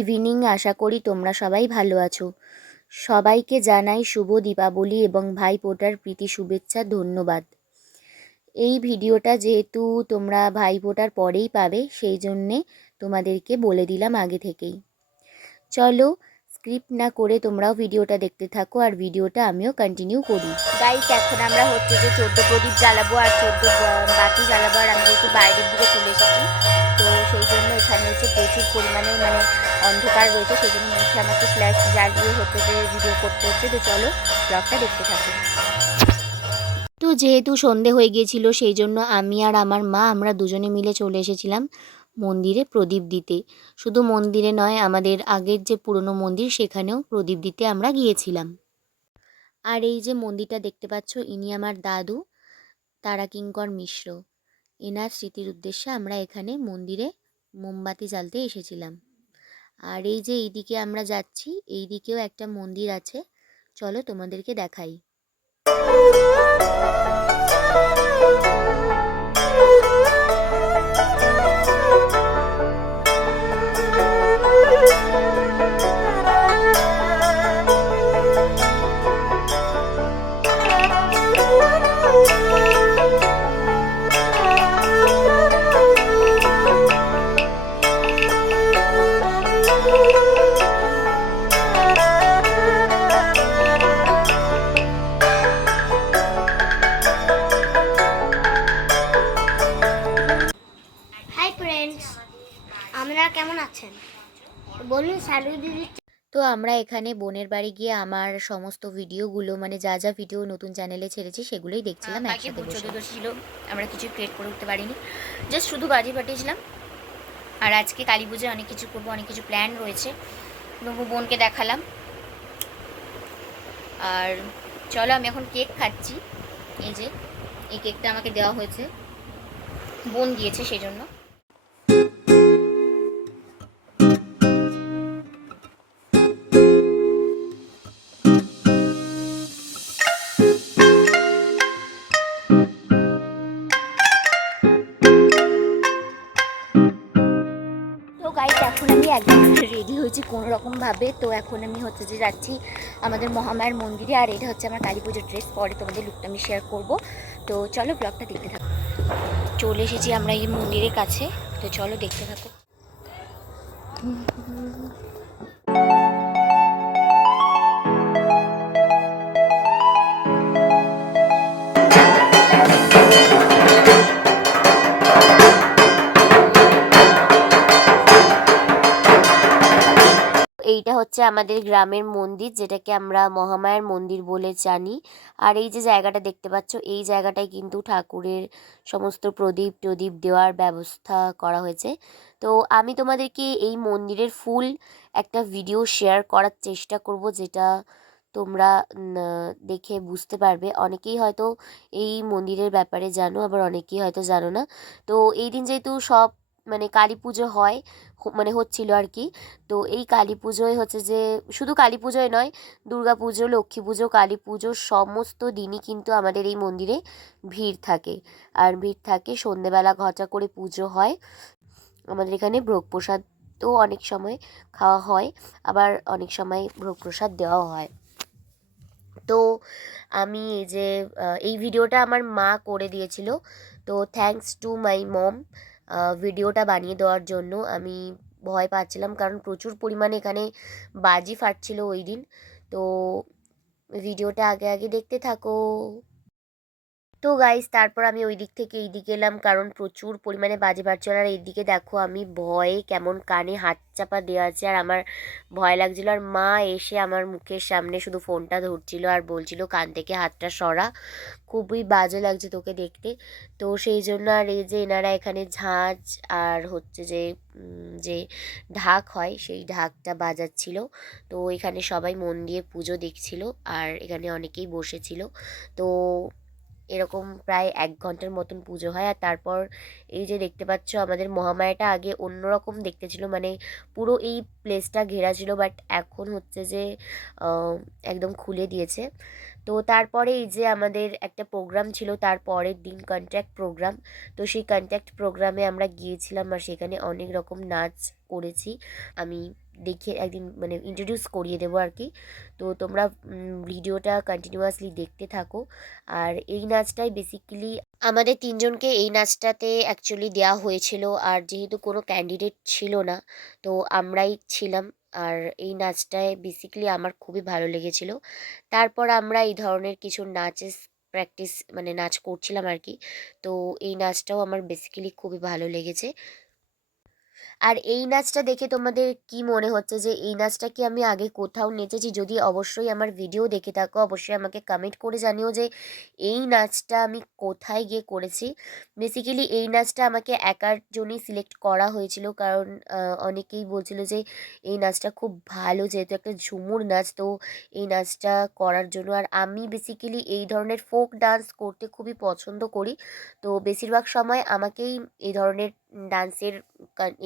Evening, আশা করি তোমরা সবাই ভালো আছো। সবাইকে জানাই শুভ দীপাবলি এবং ভাইফোঁটার প্রীতি শুভেচ্ছা, ধন্যবাদ। এই ভিডিওটা যেহেতু তোমরা ভাইফোঁটার পরেই পাবে, সেই জন্যে তোমাদেরকে বলে দিলাম আগে থেকেই। চলো স্ক্রিপ্ট না করে তোমরাও ভিডিওটা দেখতে থাকো আর ভিডিওটা আমিও কন্টিনিউ করি। গাইস, এখন আমরা হচ্ছে যে 14 প্রদীপ জ্বালাবো আর 14 বাতি জ্বালাবো, আর আমরা একটু বাইরের দিকে চলে এসেছি। তো সেই জন্য এখানে হচ্ছে প্রচুর পরিমাণে অন্ধকার রয়েছে, সেই জন্য মুখে আমাকে ফ্ল্যাশ জ্বালিয়ে হচ্ছে যে ভিডিও করতে হচ্ছে। তো চলো ব্লগটা দেখতে থাকো। তো যেহেতু সন্ধে হয়ে গিয়েছিল, সেই জন্য আমি আর আমার মা আমরা দুজনে মিলে চলে এসেছিলাম মন্দিরে প্রদীপ দিতে। শুধু মন্দিরে নয়, আমাদের আগের যে পুরনো মন্দির সেখানেও প্রদীপ দিতে আমরা গিয়েছিলাম। আর এই যে মন্দিরটা দেখতে পাচ্ছ, ইনি আমার দাদু তারাকিঙ্কর মিশ্র। এনার স্মৃতির উদ্দেশ্যে আমরা এখানে মন্দিরে মোমবাতি জ্বালতে এসেছিলাম। আর এই যে এইদিকে আমরা যাচ্ছি, এই দিকেও একটা মন্দির আছে, চলো তোমাদেরকে দেখাই। আপনারা কেমন আছেন বলুন, স্যালু দিদি। তো আমরা এখানে বোনের বাড়ি গিয়ে আমার সমস্ত ভিডিওগুলো, যা যা ভিডিও নতুন চ্যানেলে ছেড়েছি সেগুলোই দেখছিলাম একসাথে বসে। ছিল, আমরা কিছু ক্রিয়েট করে উঠতে পারিনি, জাস্ট শুধু বাজি ফাটিয়েছিলাম। আর আজকে কালী পুজোয় অনেক কিছু করবো, অনেক কিছু প্ল্যান রয়েছে, বোনকে দেখালাম। আর চলো, আমি এখন কেক খাচ্ছি। এই যে এই কেকটা আমাকে দেওয়া হয়েছে, বোন দিয়েছে সেই জন্য। এখন আমি একদম রেডি হয়েছি কোনো রকমভাবে। তো এখন আমি হচ্ছে যে যাচ্ছি আমাদের মহামায়ার মন্দিরে, আর এটা হচ্ছে আমার কালী পুজোর ড্রেস। পরে তোমাদের লুকটা আমি শেয়ার করব। তো চলো ব্লগটা দেখতে থাকো। চলে এসেছি আমরা এই মন্দিরের কাছে, তো চলো দেখতে থাকো। এইটা হচ্ছে আমাদের গ্রামের মন্দির, যেটাকে আমরা মহামায়ার মন্দির বলে জানি। আর এই যে জায়গাটা দেখতে পাচ্ছ, এই জায়গাটায় কিন্তু ঠাকুরের সমস্ত প্রদীপ টদীপ দেওয়ার ব্যবস্থা করা হয়েছে। তো আমি তোমাদেরকে এই মন্দিরের ফুল একটা ভিডিও শেয়ার করার চেষ্টা করব, যেটা তোমরা দেখে বুঝতে পারবে। অনেকেই হয়তো এই মন্দিরের ব্যাপারে জানো, আবার অনেকেই হয়তো জানো না। তো এই দিন যেহেতু সব কালী পুজো হয়, হচ্ছিল আর কি। তো এই কালী পুজোয় হচ্ছে যে, শুধু কালী পুজোয় নয়, দুর্গা পুজো, লক্ষ্মী পুজো, কালী পুজো সমস্ত দিনই কিন্তু আমাদের এই মন্দিরে ভিড় থাকে। আর ভিড় থাকে, সন্ধেবেলা ঘটা করে পুজো হয়। আমাদের এখানে ভোগ প্রসাদও অনেক সময় খাওয়া হয়, আবার অনেক সময় ভোগ প্রসাদ দেওয়াও হয়। তো আমি এই যে এই ভিডিওটা আমার মা করে দিয়েছিল, তো থ্যাঙ্কস টু মাই মম ভিডিওটা বানিয়ে দেওয়ার জন্য। আমি ভয় পাচ্ছিলাম, কারণ প্রচুর পরিমাণে এখানে বাজি ফাটছিল ওই দিন। তো ভিডিওটা আগে আগে দেখতে থাকো। তো গাইস, তারপর আমি ওই দিক থেকে এই দিকে এলাম, কারণ প্রচুর পরিমাণে বাজি ফাটছিল। আর এইদিকে দেখো, আমি ভয়ে কেমন কানে হাত চাপা দেওয়া আছে, আর আমার ভয় লাগছিল। আর মা এসে আমার মুখের সামনে শুধু ফোনটা ধরছিল আর বলছিল, কান থেকে হাতটা সরা, খুবই বাজে লাগছে তোকে দেখতে। তো সেই জন্য, আর এই যে এনারা এখানে ঝাঁঝ আর হচ্ছে যে যে ঢাক হয়, সেই ঢাকটা বাজাচ্ছিল। তো এখানে সবাই মন দিয়ে পুজো দেখছিল, আর এখানে অনেকেই বসেছিল। তো এরকম প্রায় 1 ঘন্টার মতন পুজো হয়। আর তারপর এই যে দেখতে পাচ্ছ, আমাদের মহামায়াটা আগে অন্যরকম দেখতে ছিল, পুরো এই প্লেসটা ঘেরা ছিল, বাট এখন হচ্ছে যে একদম খুলে দিয়েছে। তো তারপরে এই যে আমাদের একটা প্রোগ্রাম ছিল তার পরের দিন, কন্ট্যাক্ট প্রোগ্রাম। তো সেই কন্ট্যাক্ট প্রোগ্রামে আমরা গিয়েছিলাম, আর সেখানে অনেক রকম নাচ করেছি। আমি দেখিয়ে একদিন মানে ইন্ট্রোডিউস করিয়ে দেবো আর কি। তো তোমরা ভিডিওটা কন্টিনিউয়াসলি দেখতে থাকো। আর এই নাচটাই বেসিক্যালি আমাদের তিনজনকে এই নাচটাতে অ্যাকচুয়ালি দেওয়া হয়েছিল। আর যেহেতু কোনো ক্যান্ডিডেট ছিল না, তো আমরাই ছিলাম। আর এই নাচটায় বেসিক্যালি আমার খুবই ভালো লেগেছিল। তারপর আমরা এই ধরনের কিছু নাচের প্র্যাকটিস মানে নাচ করছিলাম আর কি। তো এই নাচটাও আমার বেসিক্যালি খুবই ভালো লেগেছে। আর এই নাচটা দেখে তোমাদের কি মনে হচ্ছে যে এই নাচটা কি আমি আগে কোথাও নেচেছি? যদি অবশ্যই আমার ভিডিও দেখে থাকো, অবশ্যই আমাকে কমেন্ট করে জানিও যে এই নাচটা আমি কোথায় গিয়ে করেছি। বেসিক্যালি এই নাচটা আমাকে একার জন্যই সিলেক্ট করা হয়েছিল, কারণ অনেকেই বলছিল যে এই নাচটা খুব ভালো, যেহেতু একটা ঝুমুর নাচ, তো এই নাচটা করার জন্য। আর আমি বেসিক্যালি এই ধরনের ফোক ডান্স করতে খুবই পছন্দ করি। তো বেশিরভাগ সময় আমাকেই এই ধরনের ডান্সের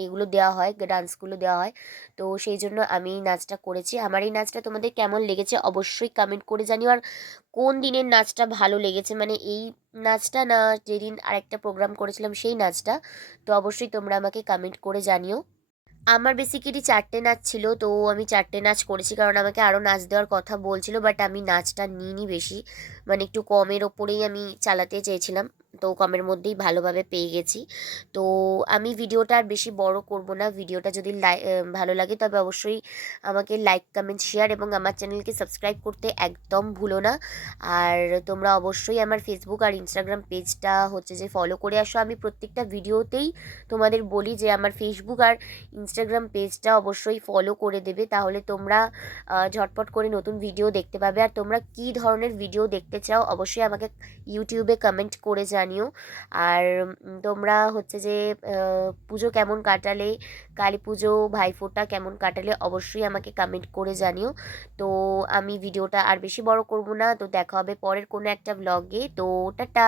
এগুলো দেওয়া হয়, ডান্সগুলো দেওয়া হয়। তো সেই জন্য আমি এই নাচটা করেছি। আমার এই নাচটা তোমাদের কেমন লেগেছে অবশ্যই কমেন্ট করে জানিও। আর কোন দিনের নাচটা ভালো লেগেছে, মানে এই নাচটা না যেদিন আরেকটা প্রোগ্রাম করেছিলাম সেই নাচটা, তো অবশ্যই তোমরা আমাকে কমেন্ট করে জানিও। আমার বেসিক্যালি 4টে নাচ ছিল, তো আমি 4টে নাচ করেছি, কারণ আমাকে আরও নাচ দেওয়ার কথা বলছিল, বাট আমি নাচটা নিইনি বেশি, মানে একটু কমের ওপরেই আমি চালাতে চেয়েছিলাম। তো কমের মধ্যেই ভালোভাবে পেয়ে গেছি। তো আমি ভিডিওটা আর বেশি বড় করব না। ভিডিওটা যদি ভালো লাগে তবে অবশ্যই আমাকে লাইক কমেন্ট শেয়ার এবং আমার চ্যানেলকে সাবস্ক্রাইব করতে একদম ভুলো না। আর তোমরা অবশ্যই আমার ফেসবুক আর ইনস্টাগ্রাম পেজটা হচ্ছে যে ফলো করে আসো। আমি প্রত্যেকটা ভিডিওতেই তোমাদের বলি যে আমার ফেসবুক আর ইনস্টাগ্রাম পেজটা অবশ্যই ফলো করে দেবে, তাহলে তোমরা ঝটপট করে নতুন ভিডিও দেখতে পাবে। আর তোমরা কী ধরনের ভিডিও দেখতে চাও অবশ্যই আমাকে ইউটিউবে কমেন্ট করে জানিও। আর তোমরা হচ্ছে যে পুজো কেমন কাটালে, কালী পুজো ভাইফোঁটা কেমন কাটালে অবশ্যই আমাকে কমেন্ট করে জানিও। তো আমি ভিডিওটা আর বেশি বড় করব না, তো দেখা হবে পরের কোনো একটা ব্লগে। তো টাটা।